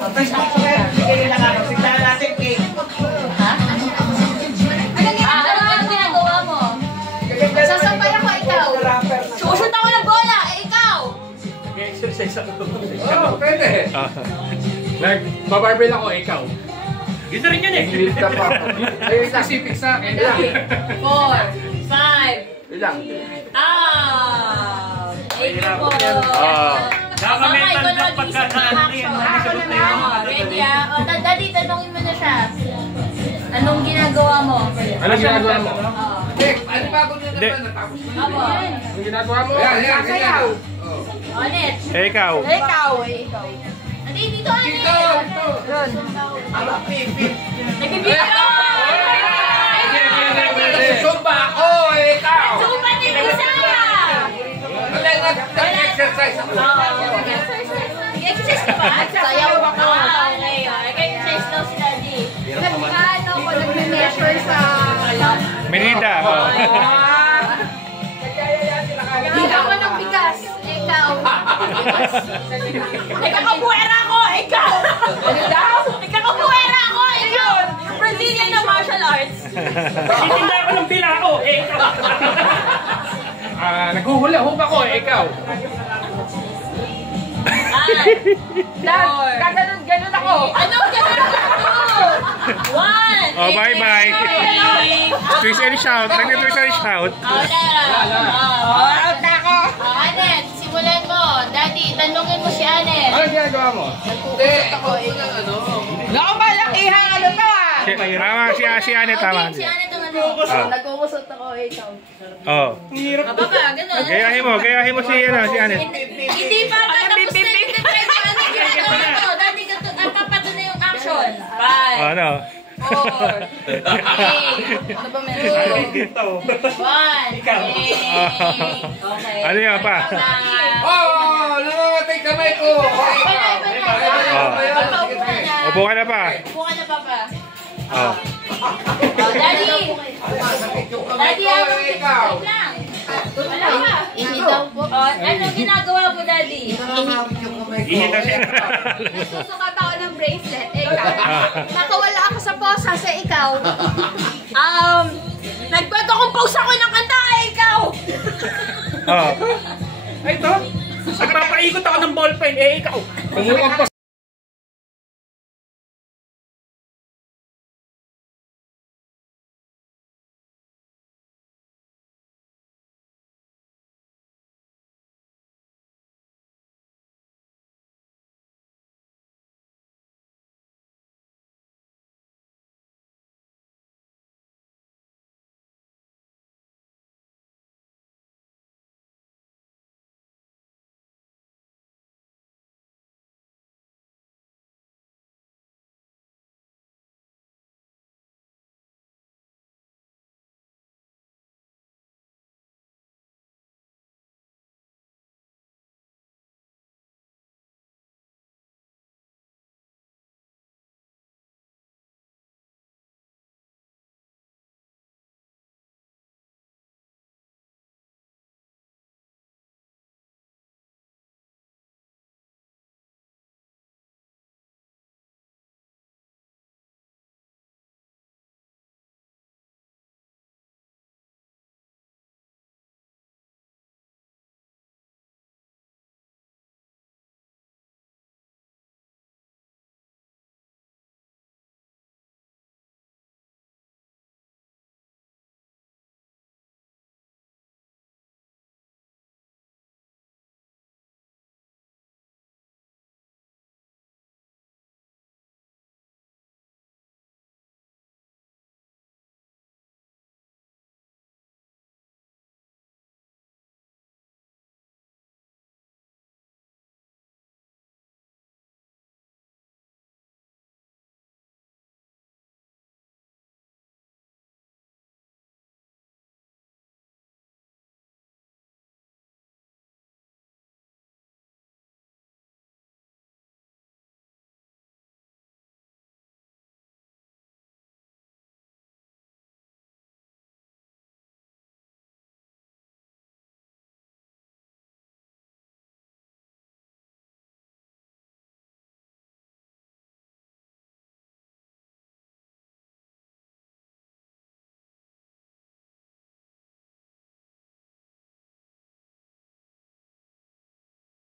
First time ko kaya bigay lang ako. Sigla natin cake. Ha? Ano ginagawa mo? Sasampay ako ikaw. Sushoot ako ng bola, ikaw. Nag-exercise ako. Oo, pwede. Nag-barbell ako, ikaw. Gito rin yun eh. Lift up ako. Ay, specific sa akin. 4, 5. Ilang. Thank you po. Nakaka-mental block pagka nakasagot na yun. Ready ah? O, Daddy, tanongin mo na siya. Anong ginagawa mo? Anong ginagawa mo? Ano ba ako nyo naman? Natapos mo na. Apo. Anong ginagawa mo? Yan, ganyan. Onet. Ikaw. Ikaw. Ate, dito ate. Dito. Doon. Pipip. Nagbibiro! Sumba ako, ikaw. Sumba din isa! Nag-exercise ako. Exercise ka ba? Sayaw ka ka. Okay, exercise daw si Daddy. Nagkano ko nag-measure sa... Menida. Bigaw ko ng bigas. Ikaw. Nagkakabuera ako. Ikaw. Ano daw? Nagkakabuera ako. Ikaw. Brazilian na martial arts. Itinda ako ng bilao. Naghuhula-hoop ako, ikaw. Ganun ako. Ano? Ganun ako. 1. Oh, bye-bye. Twist and shout. Nag-twist and shout. Out na ako. Anet, simulan mo. Daddy, tanungin mo si Anet. Anong ginagawa mo? Hindi, ako ng ano. Naku, malakihan. Ano to ah? Tama, si Anet, tama. Si Anet ang ano. Nagkukusot ako, ikaw. Oh. Papa, ganun. Gayahin mo si Anet. Hindi pa tapos na yung try ko. Ano? Daddy, papado na yung action. 5. Ano? 4. 8. Ano ba meron? 1. Okay. Ano yun pa? Nangangatay kamay ko. Upo ka na pa. Upo ka na, Papa. Oh. Daddy! Daddy, wait lang. Wala ka. Ihi daw po. Ano ginagawa mo, Daddy? Ihita siya. Nagsusukat ako ng bracelet. Ikaw. Nakawala ako sa posa sa ikaw. Nagpag-compose ako ng kanta. Ikaw. Oh. Ay, ito. Nagpapaikot ako ng ballpen. Ikaw. Kumuha pa